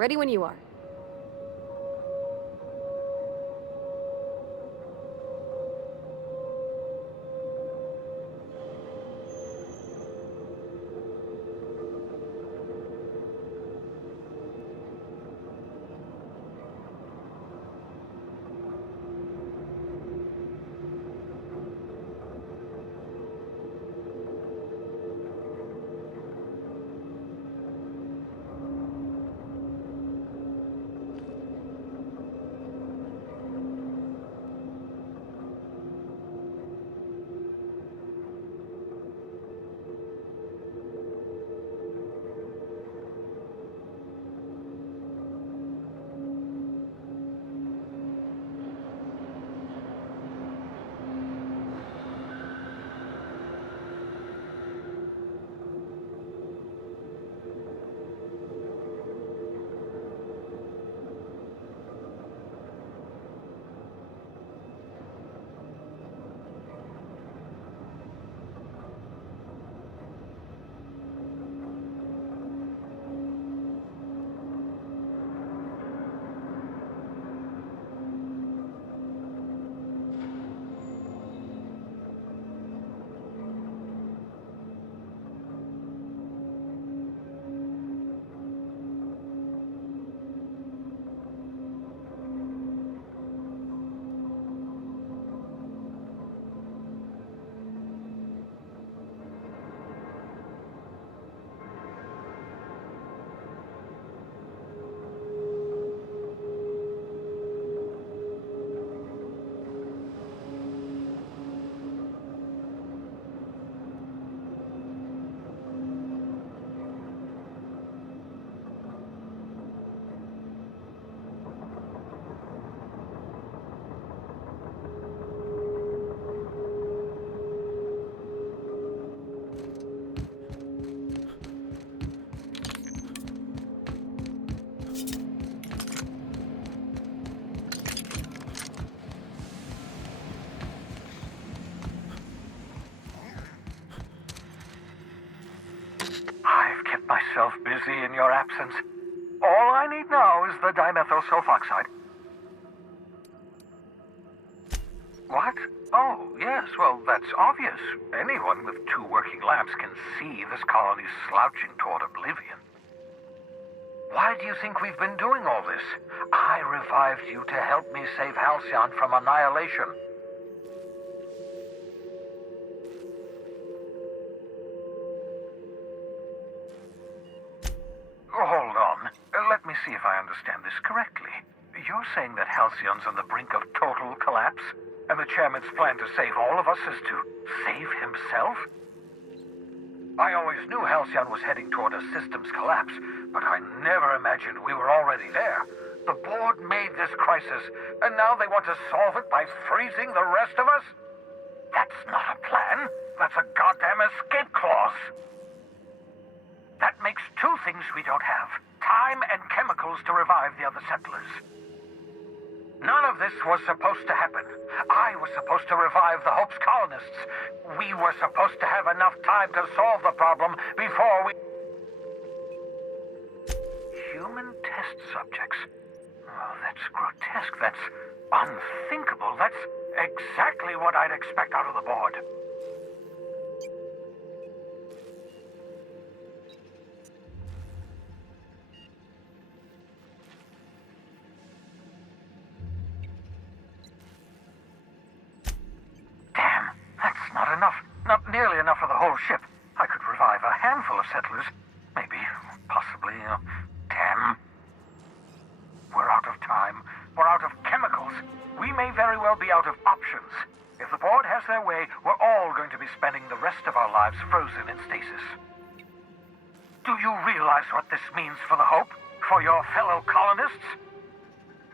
Ready when you are. I've kept myself busy in your absence. All I need now is the dimethyl sulfoxide. What? Oh, yes, well, that's obvious. Anyone with 2 working labs can see this colony's slouching toward oblivion. Why do you think we've been doing all this? I revived you to help me save Halcyon from annihilation. Hold on. Let me see if I understand this correctly. You're saying that Halcyon's on the brink of total collapse, and the chairman's plan to save all of us is to save himself? I always knew Halcyon was heading toward a systems collapse, but I never imagined we were already there. The board made this crisis, and now they want to solve it by freezing the rest of us? That's not a plan. That's a goddamn escape clause. That makes 2 things we don't have. Time and chemicals to revive the other settlers. None of this was supposed to happen. I was supposed to revive the Hope's colonists. We were supposed to have enough time to solve the problem before we... Human test subjects? Oh, that's grotesque. That's unthinkable. That's exactly what I'd expect out of the board. Damn, that's not enough. Not nearly enough for the whole ship. I could revive a handful of settlers. Maybe, possibly, damn. We're out of time. We're out of chemicals. We may very well be out of options. If the board has their way, we're all going to be spending the rest of our lives frozen in stasis. Do you realize what this means for the Hope? For your fellow colonists?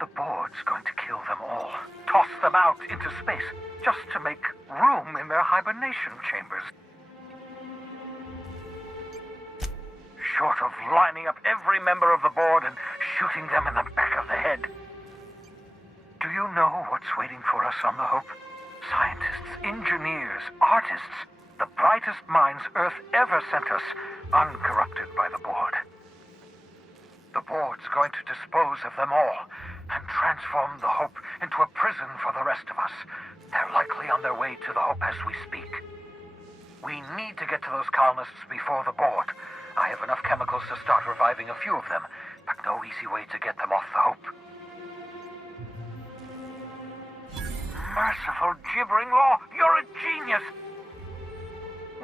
The board's going to kill them all. Toss them out into space, just to make room in their hibernation chambers. Short of lining up every member of the board and shooting them in the back of the head. Do you know what's waiting for us on the Hope? Scientists, engineers, artists, the brightest minds Earth ever sent us, uncorrupted by the board. The board's going to dispose of them all and transform the Hope into a prison for the rest of us. They're likely on their way to the Hope as we speak. We need to get to those colonists before the board. I have enough chemicals to start reviving a few of them, but no easy way to get them off the Hope. Merciful gibbering law, you're a genius!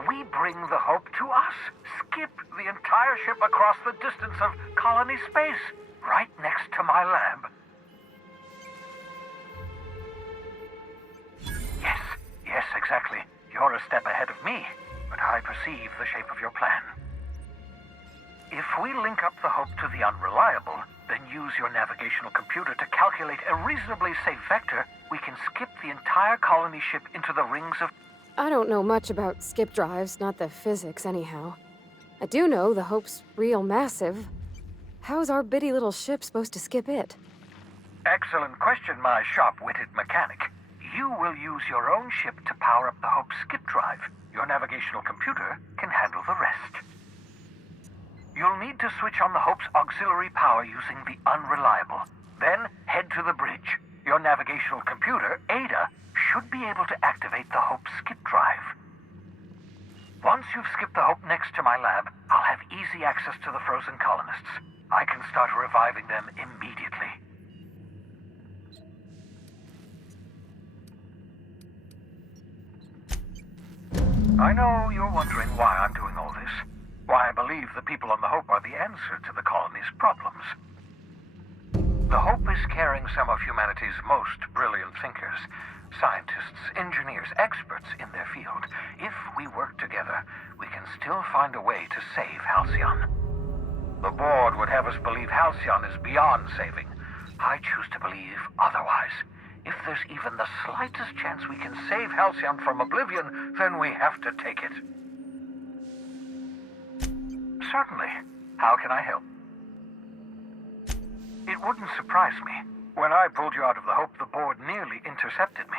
We bring the Hope to us. Skip the entire ship across the distance of colony space, right next to my lab. Yes, exactly. You're a step ahead of me, but I perceive the shape of your plan. If we link up the Hope to the Unreliable, then use your navigational computer to calculate a reasonably safe vector, we can skip the entire colony ship into the rings of... I don't know much about skip drives, not the physics anyhow. I do know the Hope's real massive. How's our bitty little ship supposed to skip it? Excellent question, my sharp-witted mechanic. You will use your own ship to power up the Hope's skip drive. Your navigational computer can handle the rest. You'll need to switch on the Hope's auxiliary power using the Unreliable. Then head to the bridge. Your navigational computer, Ada, should be able to activate the Hope's skip drive. Once you've skipped the Hope next to my lab, I'll have easy access to the frozen colonists. I can start reviving them immediately. I know you're wondering why I'm doing all this. Why I believe the people on the Hope are the answer to the colony's problems. The Hope is carrying some of humanity's most brilliant thinkers, scientists, engineers, experts in their field. If we work together, we can still find a way to save Halcyon. The board would have us believe Halcyon is beyond saving. I choose to believe otherwise. If there's even the slightest chance we can save Halcyon from oblivion, then we have to take it. Certainly. How can I help? It wouldn't surprise me. When I pulled you out of the Hope, the board nearly intercepted me.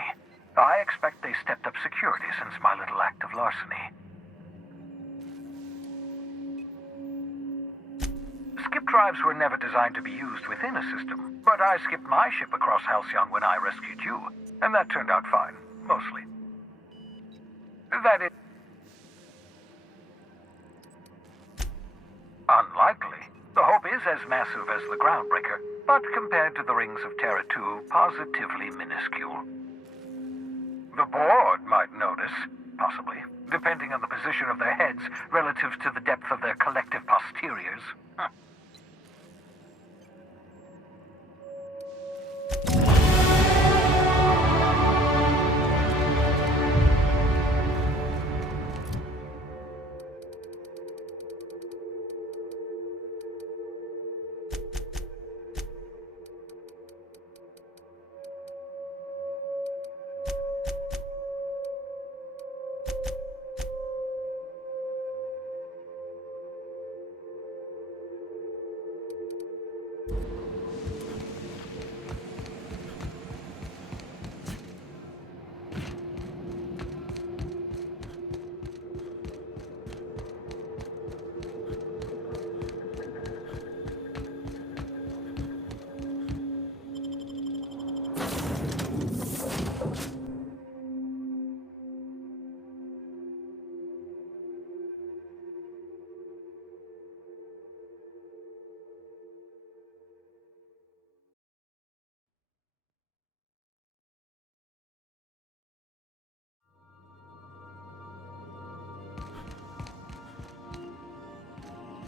I expect they stepped up security since my little act of larceny. Skip drives were never designed to be used within a system, but I skipped my ship across Halcyon when I rescued you, and that turned out fine, mostly. That is... Unlikely. The Hope is as massive as the Groundbreaker, but compared to the rings of Terra 2, positively minuscule. The board might notice, possibly, depending on the position of their heads relative to the depth of their collective posteriors.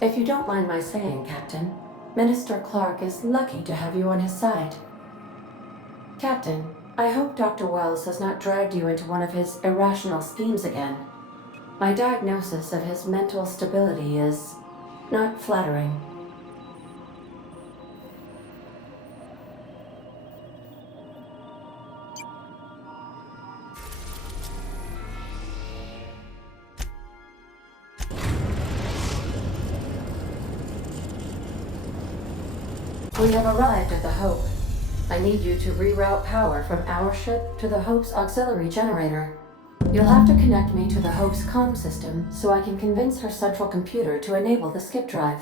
If you don't mind my saying, Captain, Minister Clark is lucky to have you on his side. Captain, I hope Dr. Wells has not dragged you into one of his irrational schemes again. My diagnosis of his mental stability is not flattering. We have arrived at the Hope. I need you to reroute power from our ship to the Hope's auxiliary generator. You'll have to connect me to the Hope's comm system so I can convince her central computer to enable the skip drive.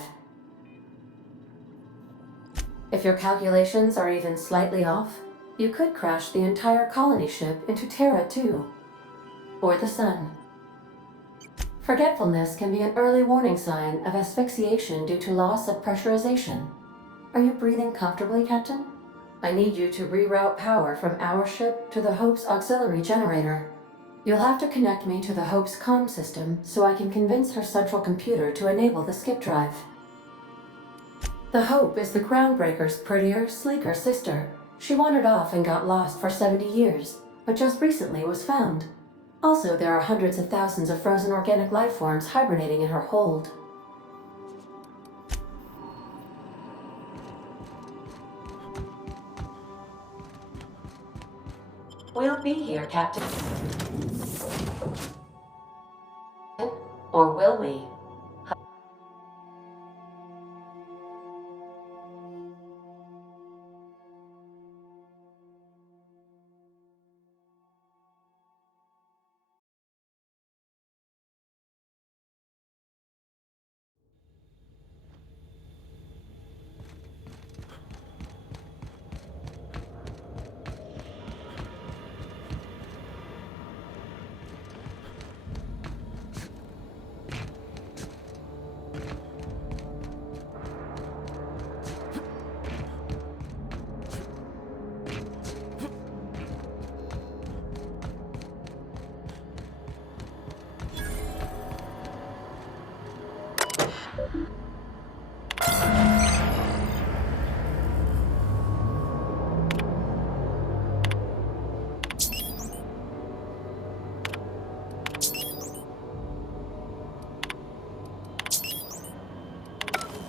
If your calculations are even slightly off, you could crash the entire colony ship into Terra too. Or the sun. Forgetfulness can be an early warning sign of asphyxiation due to loss of pressurization. Are you breathing comfortably, Captain? I need you to reroute power from our ship to the Hope's auxiliary generator. You'll have to connect me to the Hope's comm system so I can convince her central computer to enable the skip drive. The Hope is the Groundbreaker's prettier, sleeker sister. She wandered off and got lost for 70 years, but just recently was found. Also, there are hundreds of thousands of frozen organic life forms hibernating in her hold. We'll be here, Captain. Or will we?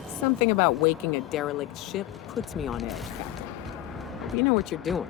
Something about waking a derelict ship puts me on edge, Captain. You know what you're doing.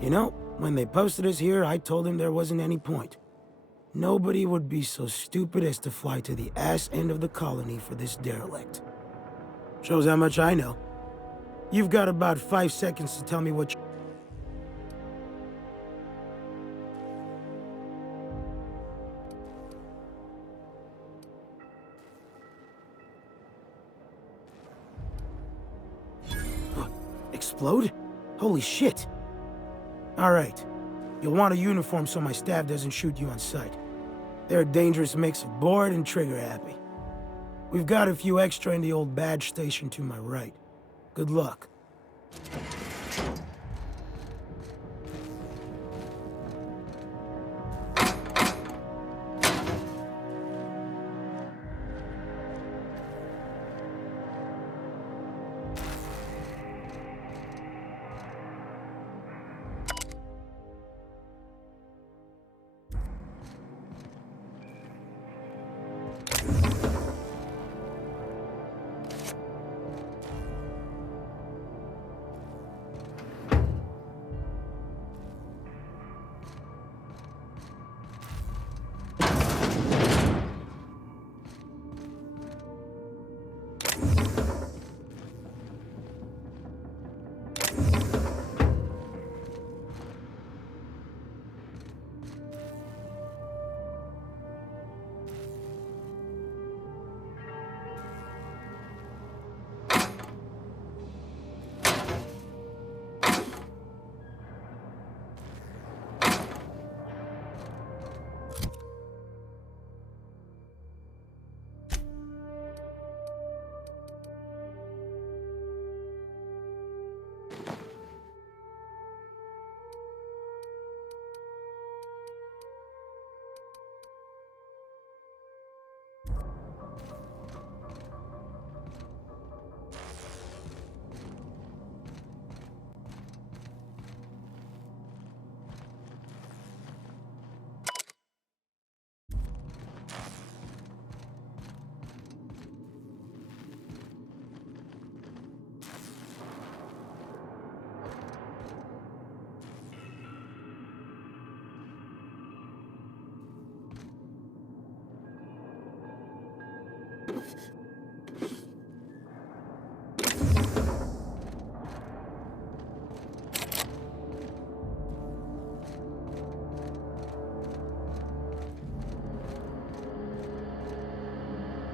You know, when they posted us here, I told them there wasn't any point. Nobody would be so stupid as to fly to the ass end of the colony for this derelict. Shows how much I know. You've got about 5 seconds to tell me what you... Explode? Holy shit. Alright. You'll want a uniform so my staff doesn't shoot you on sight. They're a dangerous mix of bored and trigger-happy. We've got a few extra in the old badge station to my right. Good luck.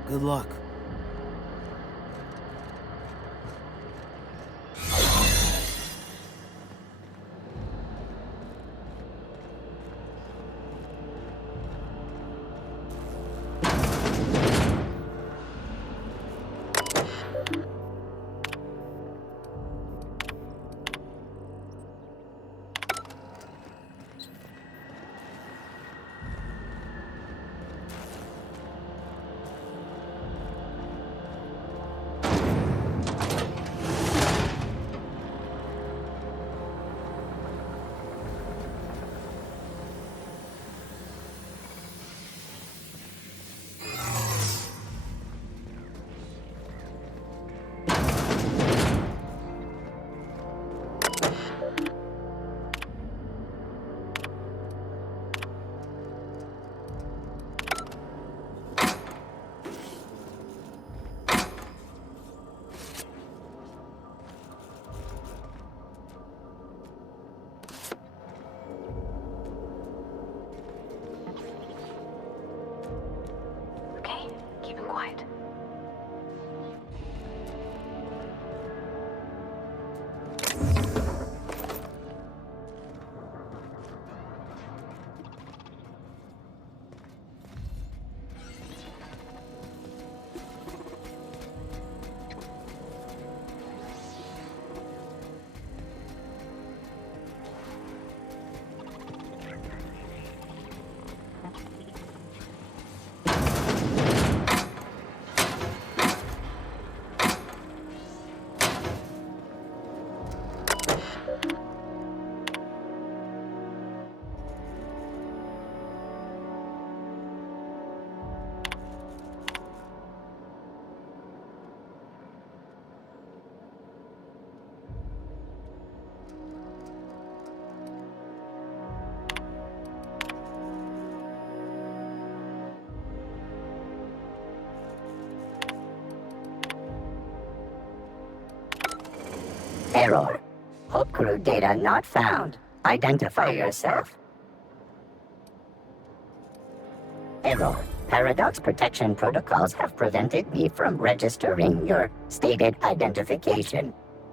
Good luck. Okay, keep him quiet. Error. Hope crew data not found. Identify yourself. Error. Paradox protection protocols have prevented me from registering your stated identification.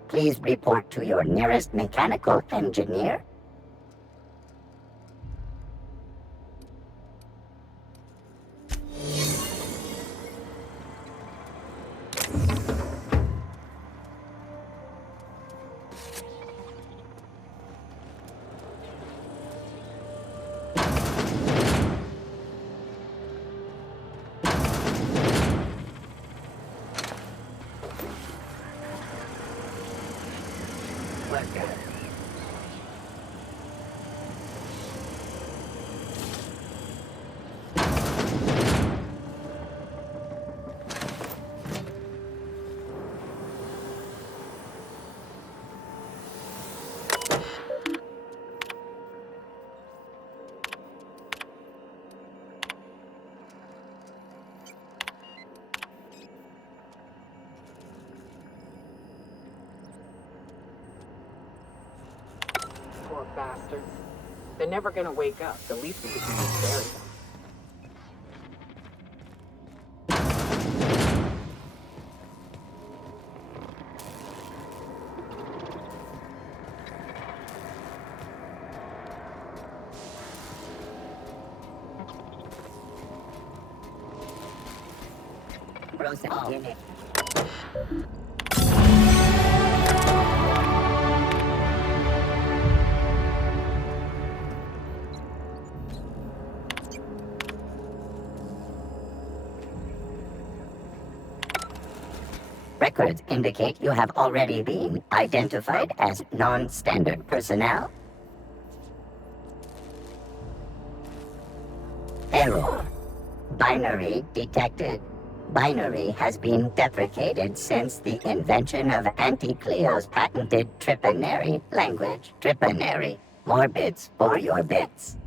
Please report to your nearest mechanical engineer. Poor bastards. They're never gonna wake up. The least we could do is bury them. Process unit. Records indicate you have already been identified as non-standard personnel. Error. Binary detected. Binary has been deprecated since the invention of Anti-Cleo's patented Tripanary language. Tripanary. More bits for your bits.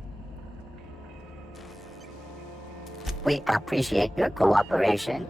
We appreciate your cooperation.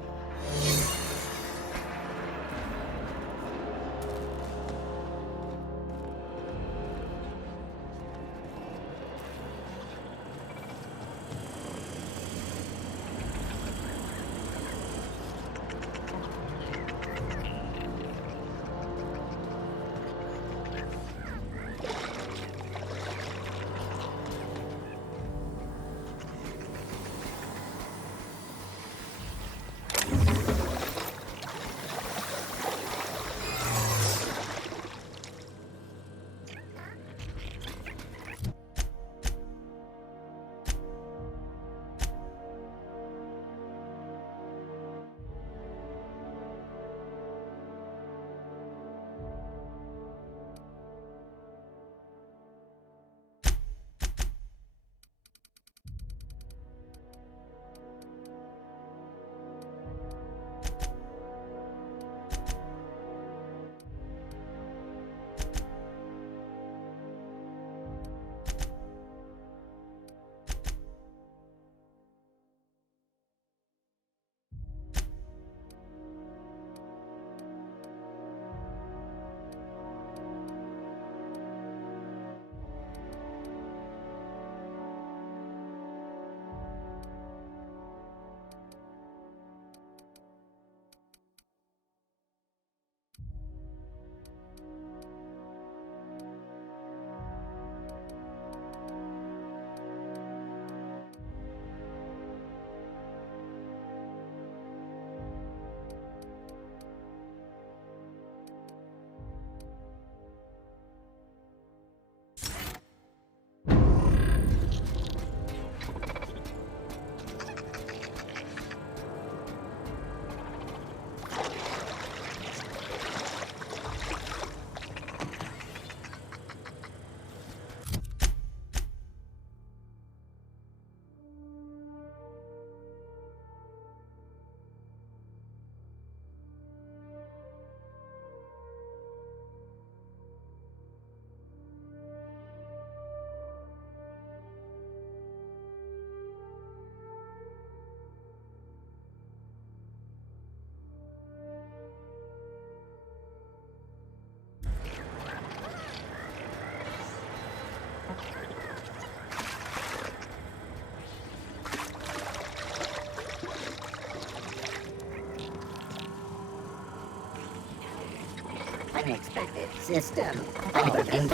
Unexpected system.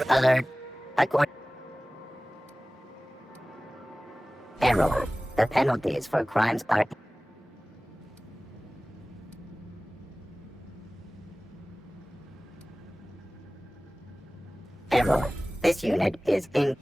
Alert. Accord. Error. The penalties for crimes are... Error. This unit is in...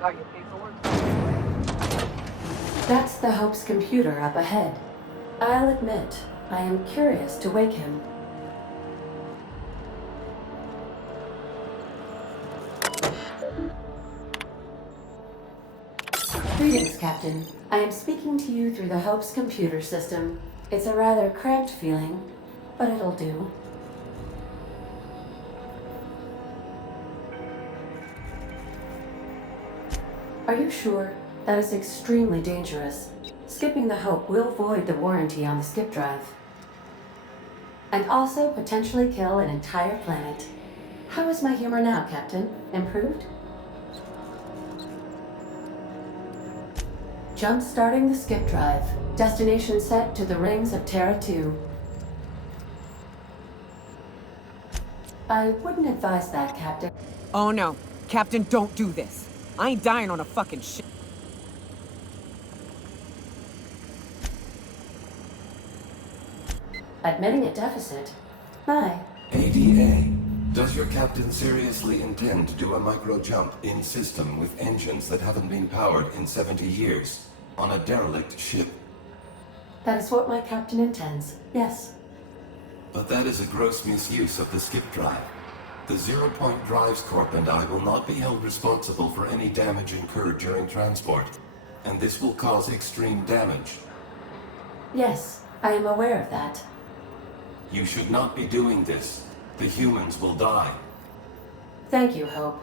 Got your paperwork? That's the Hope's computer up ahead. I'll admit, I am curious to wake him. Greetings, Captain. I am speaking to you through the Hope's computer system. It's a rather cramped feeling, but it'll do. Are you sure? That is extremely dangerous. Skipping the Hope will void the warranty on the skip drive. And also potentially kill an entire planet. How is my humor now, Captain? Improved? Jump-starting the skip drive. Destination set to the rings of Terra 2. I wouldn't advise that, Captain. Oh no. Captain, don't do this. I ain't dying on a fucking ship. Admitting a deficit? My. ADA, does your captain seriously intend to do a micro-jump in system with engines that haven't been powered in 70 years on a derelict ship? That is what my captain intends, yes. But that is a gross misuse of the skip drive. The Zero Point Drives Corp and I will not be held responsible for any damage incurred during transport, and this will cause extreme damage. Yes, I am aware of that. You should not be doing this. The humans will die. Thank you, Hope.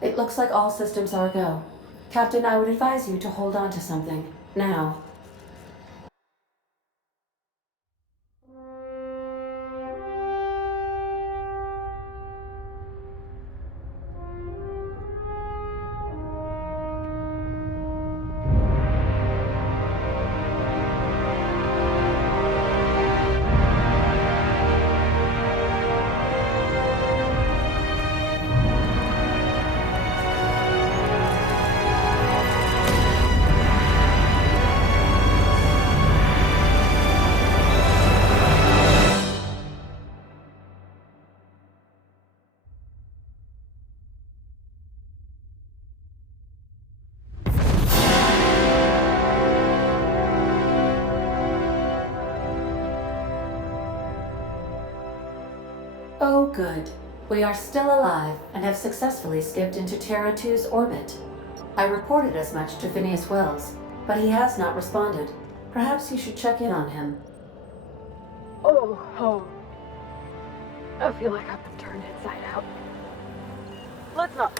It looks like all systems are go. Captain, I would advise you to hold on to something. Now. Oh, good. We are still alive and have successfully skipped into Terra 2's orbit. I reported as much to Phineas Wells, but he has not responded. Perhaps you should check in on him. Oh. I feel like I've been turned inside out. Let's not.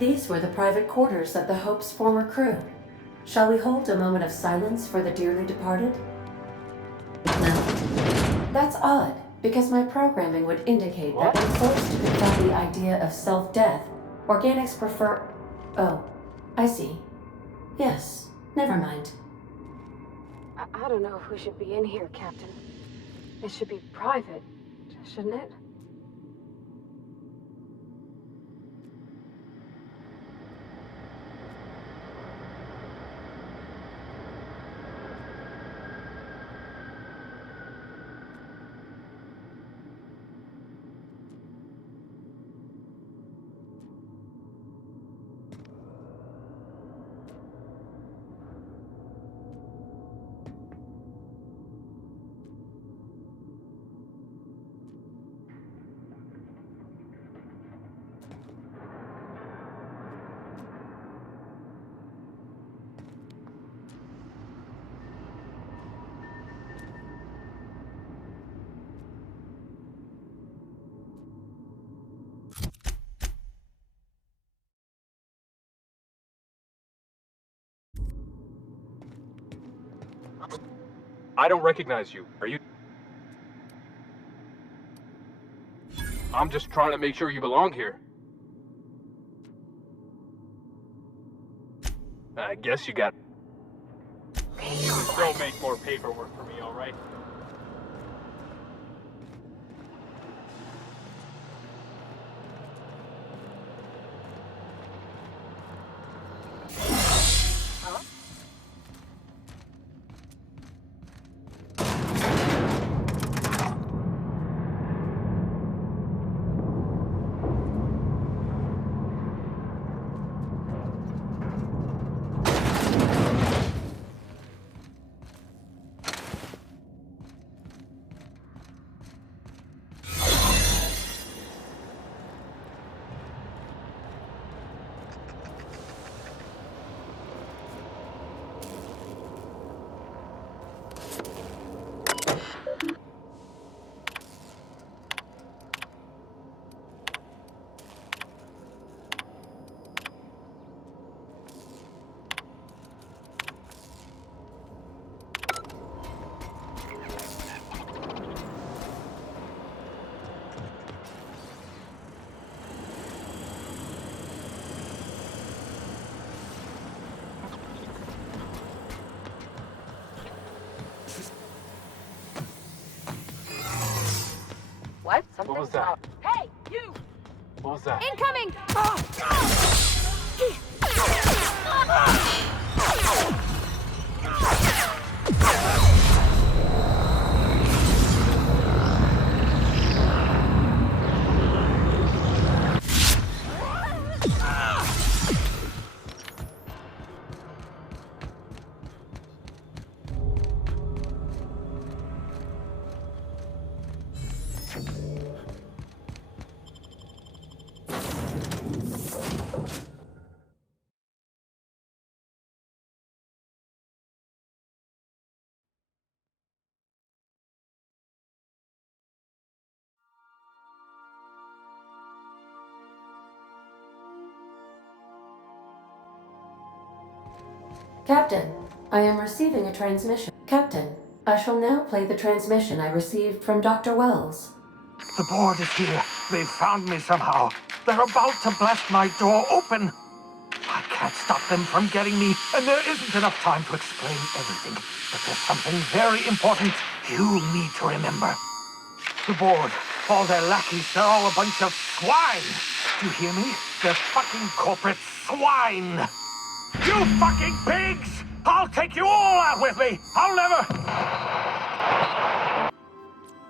These were the private quarters of the Hope's former crew. Shall we hold a moment of silence for the dearly departed? No? That's odd, because my programming would indicate that when forced to confront the idea of self-death, organics prefer... Oh, I see. Yes, never mind. I don't know if we should be in here, Captain. It should be private, shouldn't it? I don't recognize you. Are you? I'm just trying to make sure you belong here. I guess you got... Don't make more paperwork for me, all right? What? What was that? Hey, you! What was that? Incoming! Captain, I am receiving a transmission. Captain, I shall now play the transmission I received from Dr. Wells. The board is here. They've found me somehow. They're about to blast my door open. I can't stop them from getting me, and there isn't enough time to explain everything. But there's something very important you need to remember. The board, all their lackeys, they're all a bunch of swine. Do you hear me? They're fucking corporate swine. You fucking pigs! I'll take you all out with me! I'll never...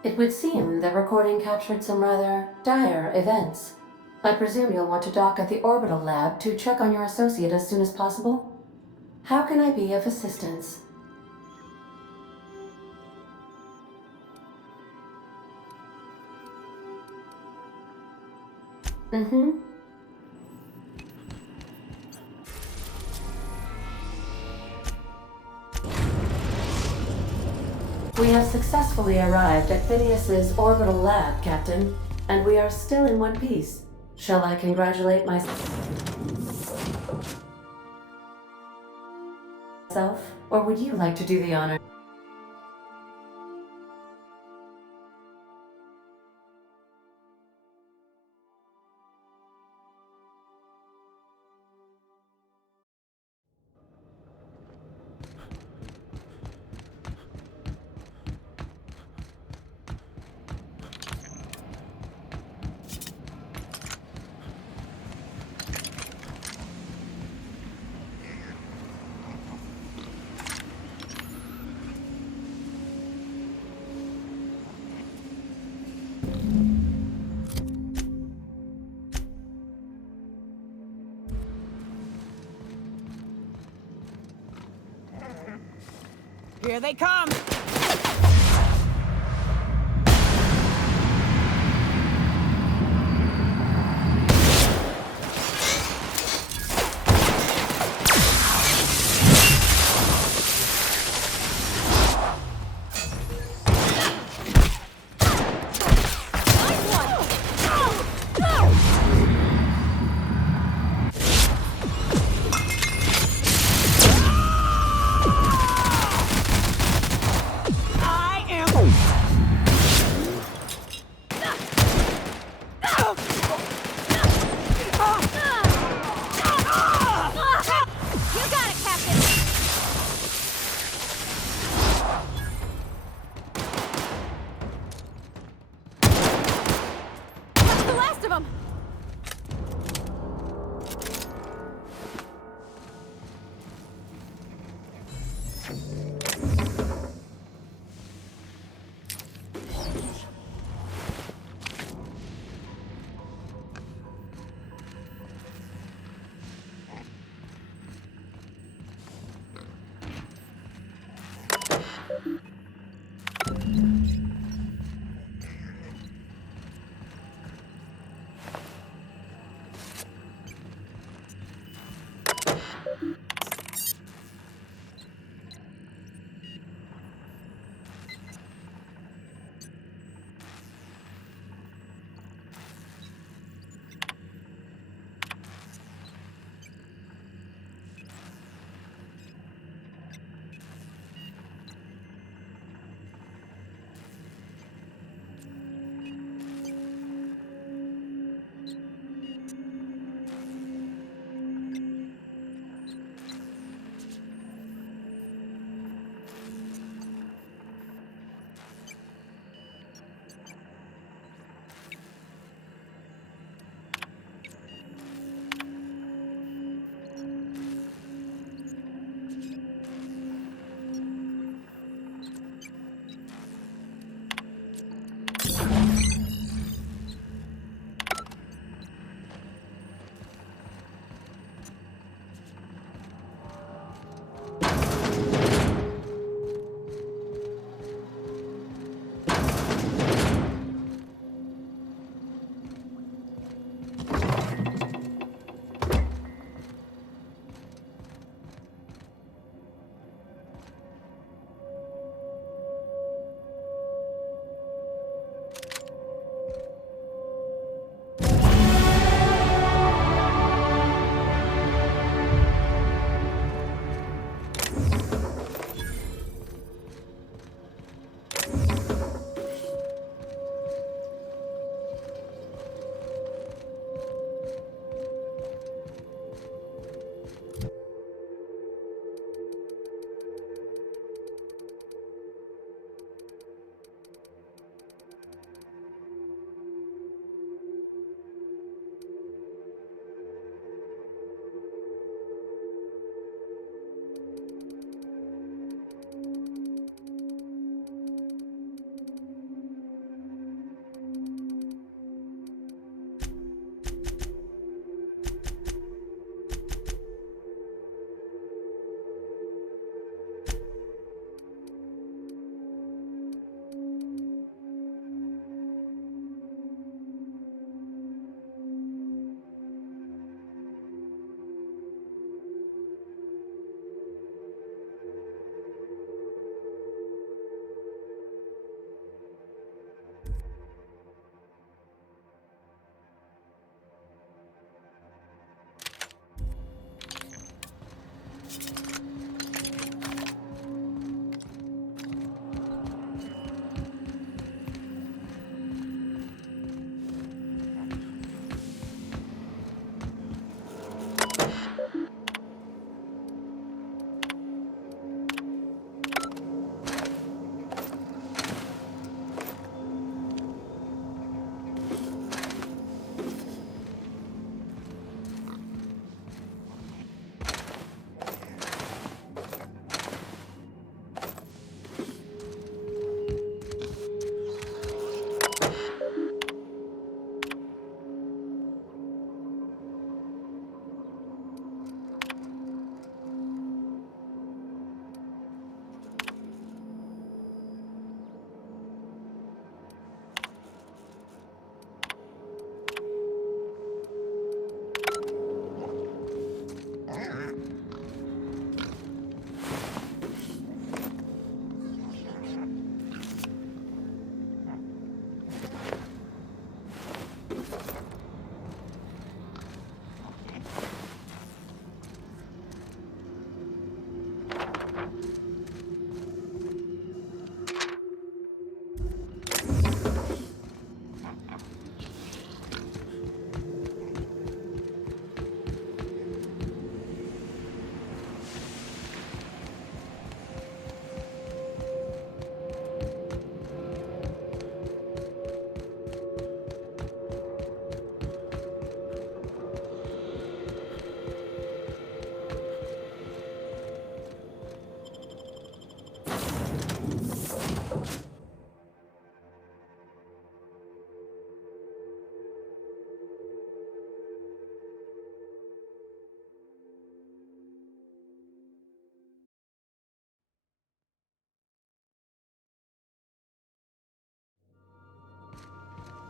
It would seem the recording captured some rather dire events. I presume you'll want to dock at the orbital lab to check on your associate as soon as possible? How can I be of assistance? Mm-hmm. We have successfully arrived at Phineas's orbital lab, Captain, and we are still in one piece. Shall I congratulate myself? myself, or would you like to do the honor? Here they come! I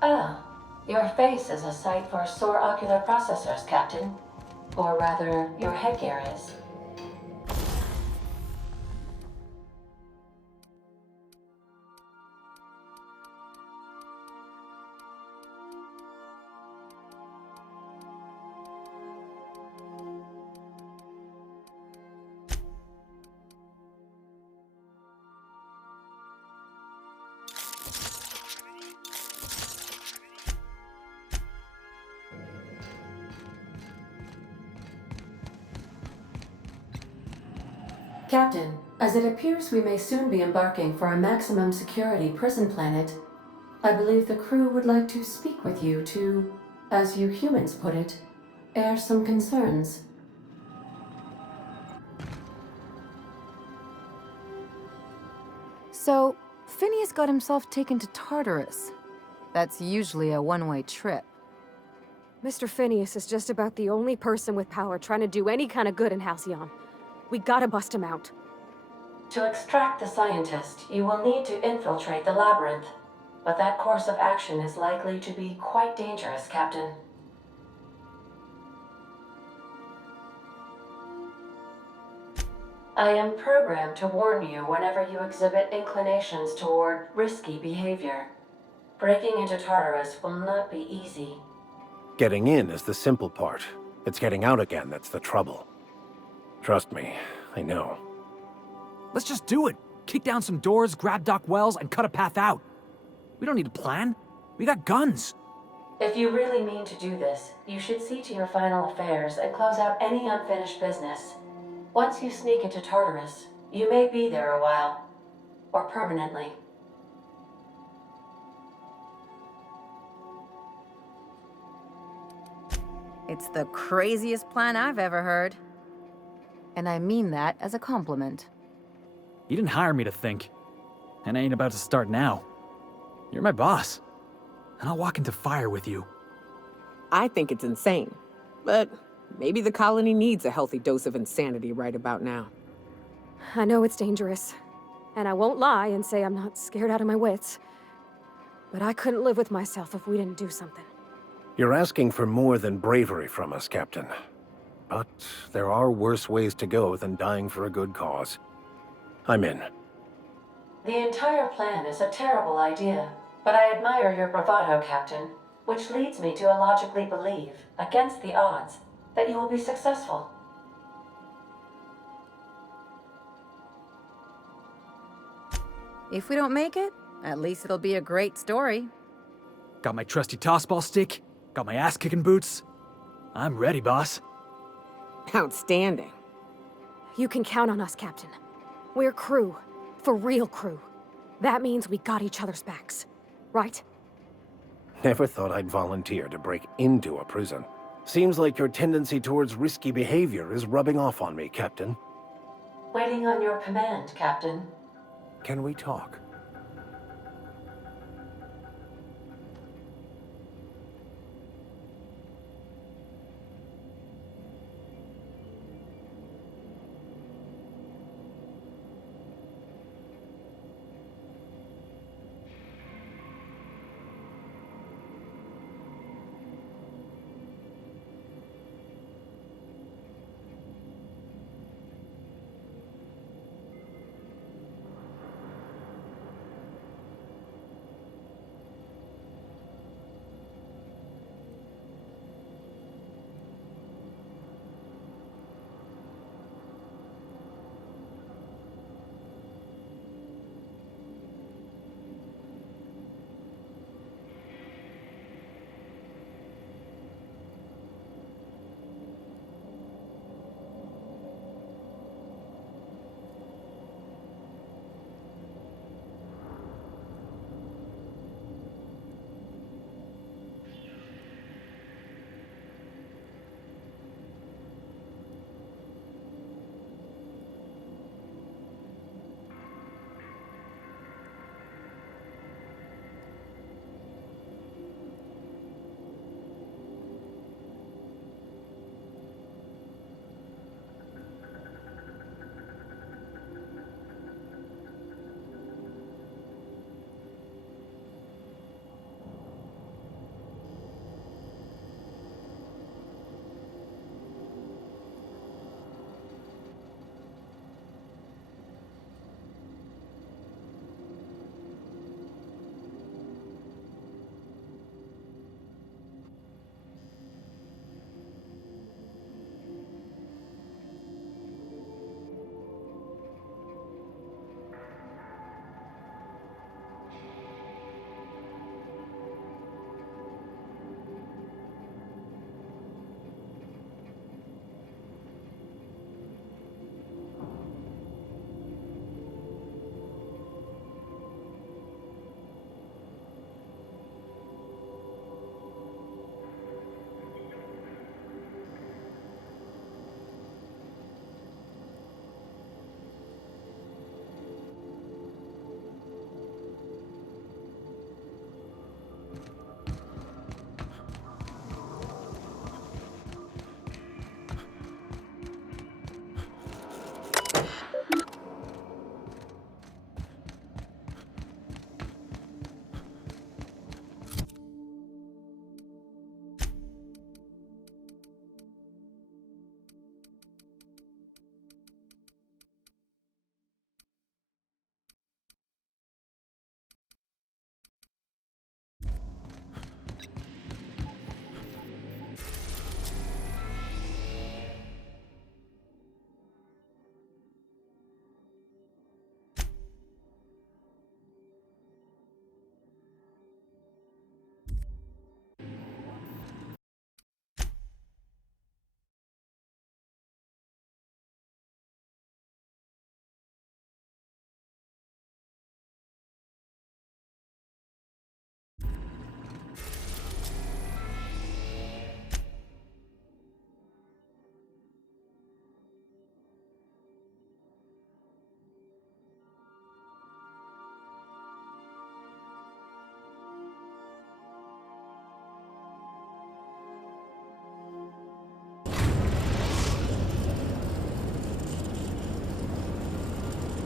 Ah, your face is a sight for sore ocular processors, Captain. Or rather, your headgear is. Captain, as it appears we may soon be embarking for a maximum security prison planet, I believe the crew would like to speak with you to, as you humans put it, air some concerns. So, Phineas got himself taken to Tartarus. That's usually a one-way trip. Mr. Phineas is just about the only person with power trying to do any kind of good in Halcyon. We gotta bust him out. To extract the scientist, you will need to infiltrate the labyrinth. But that course of action is likely to be quite dangerous, Captain. I am programmed to warn you whenever you exhibit inclinations toward risky behavior. Breaking into Tartarus will not be easy. Getting in is the simple part. It's getting out again that's the trouble. Trust me, I know. Let's just do it. Kick down some doors, grab Doc Wells, and cut a path out. We don't need a plan. We got guns. If you really mean to do this, you should see to your final affairs and close out any unfinished business. Once you sneak into Tartarus, you may be there a while. Or permanently. It's the craziest plan I've ever heard. And I mean that as a compliment. You didn't hire me to think. And I ain't about to start now. You're my boss. And I'll walk into fire with you. I think it's insane. But maybe the colony needs a healthy dose of insanity right about now. I know it's dangerous. And I won't lie and say I'm not scared out of my wits. But I couldn't live with myself if we didn't do something. You're asking for more than bravery from us, Captain. But there are worse ways to go than dying for a good cause. I'm in. The entire plan is a terrible idea, but I admire your bravado, Captain, which leads me to illogically believe, against the odds, that you will be successful. If we don't make it, at least it'll be a great story. Got my trusty tossball stick, got my ass-kicking boots. I'm ready, boss. Outstanding. You can count on us, Captain. We're crew. For real crew. That means we got each other's backs. Right? Never thought I'd volunteer to break into a prison. Seems like your tendency towards risky behavior is rubbing off on me, Captain. Waiting on your command, Captain. Can we talk?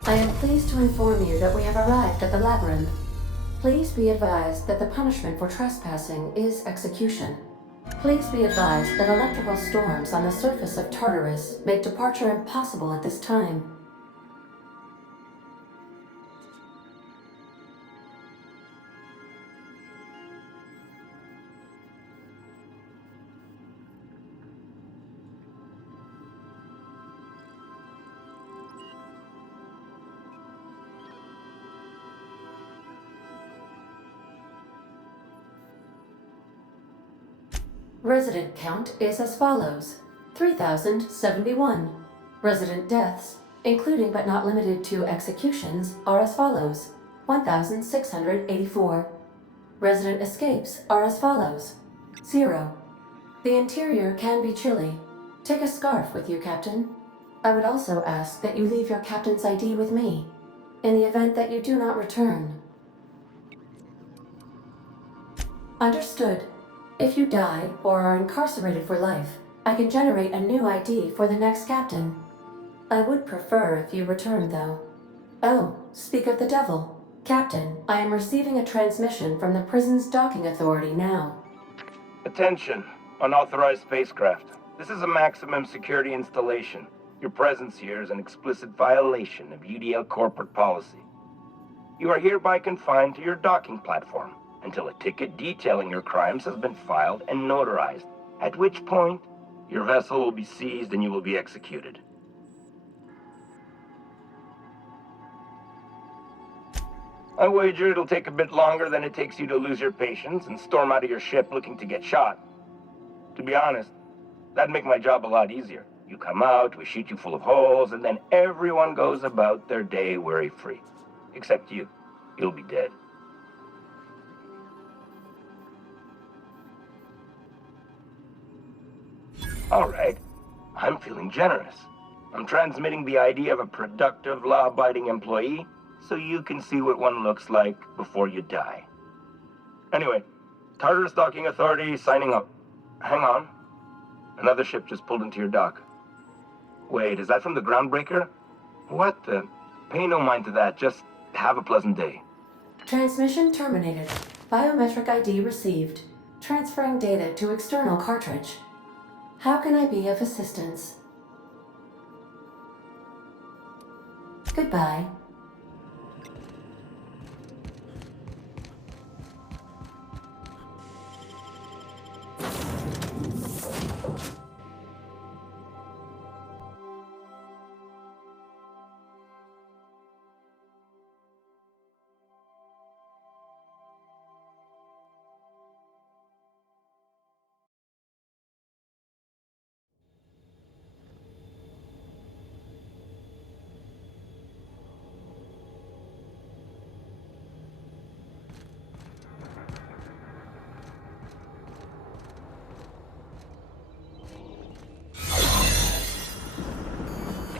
I am pleased to inform you that we have arrived at the labyrinth. Please be advised that the punishment for trespassing is execution. Please be advised that electrical storms on the surface of Tartarus make departure impossible at this time. Resident count is as follows: 3,071. Resident deaths, including but not limited to executions, are as follows: 1,684. Resident escapes are as follows: 0. The interior can be chilly. Take a scarf with you, Captain. I would also ask that you leave your captain's ID with me, in the event that you do not return. Understood. If you die or are incarcerated for life, I can generate a new ID for the next captain. I would prefer if you return, though. Oh, speak of the devil. Captain, I am receiving a transmission from the prison's docking authority now. Attention, unauthorized spacecraft. This is a maximum security installation. Your presence here is an explicit violation of UDL corporate policy. You are hereby confined to your docking platform until a ticket detailing your crimes has been filed and notarized, at which point your vessel will be seized and you will be executed. I wager it'll take a bit longer than it takes you to lose your patience and storm out of your ship looking to get shot. To be honest, that'd make my job a lot easier. You come out, we shoot you full of holes, and then everyone goes about their day worry-free. Except you. You'll be dead. All right, I'm feeling generous. I'm transmitting the ID of a productive, law-abiding employee so you can see what one looks like before you die. Anyway, Tartarus Docking Authority signing up. Hang on. Another ship just pulled into your dock. Wait, is that from the Groundbreaker? What the? Pay no mind to that, just have a pleasant day. Transmission terminated. Biometric ID received. Transferring data to external cartridge. How can I be of assistance? Goodbye.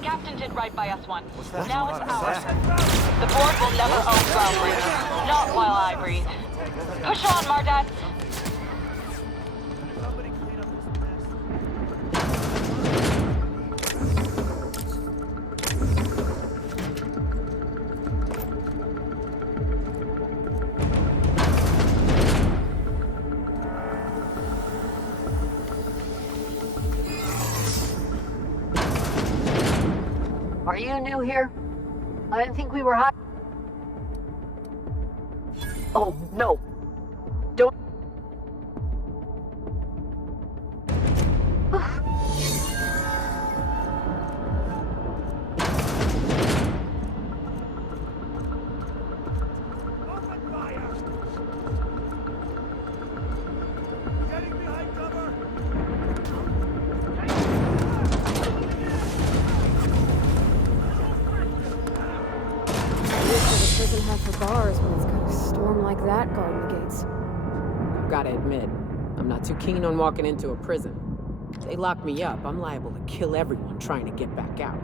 Captain did right by us once. Now it's ours. The board will never own Groundbreaker. Not while I breathe. Push on, Mardat. Are you new here? I didn't think we were hot. Oh, no. Don't. I've got to admit, I'm not too keen on walking into a prison. If they lock me up, I'm liable to kill everyone trying to get back out.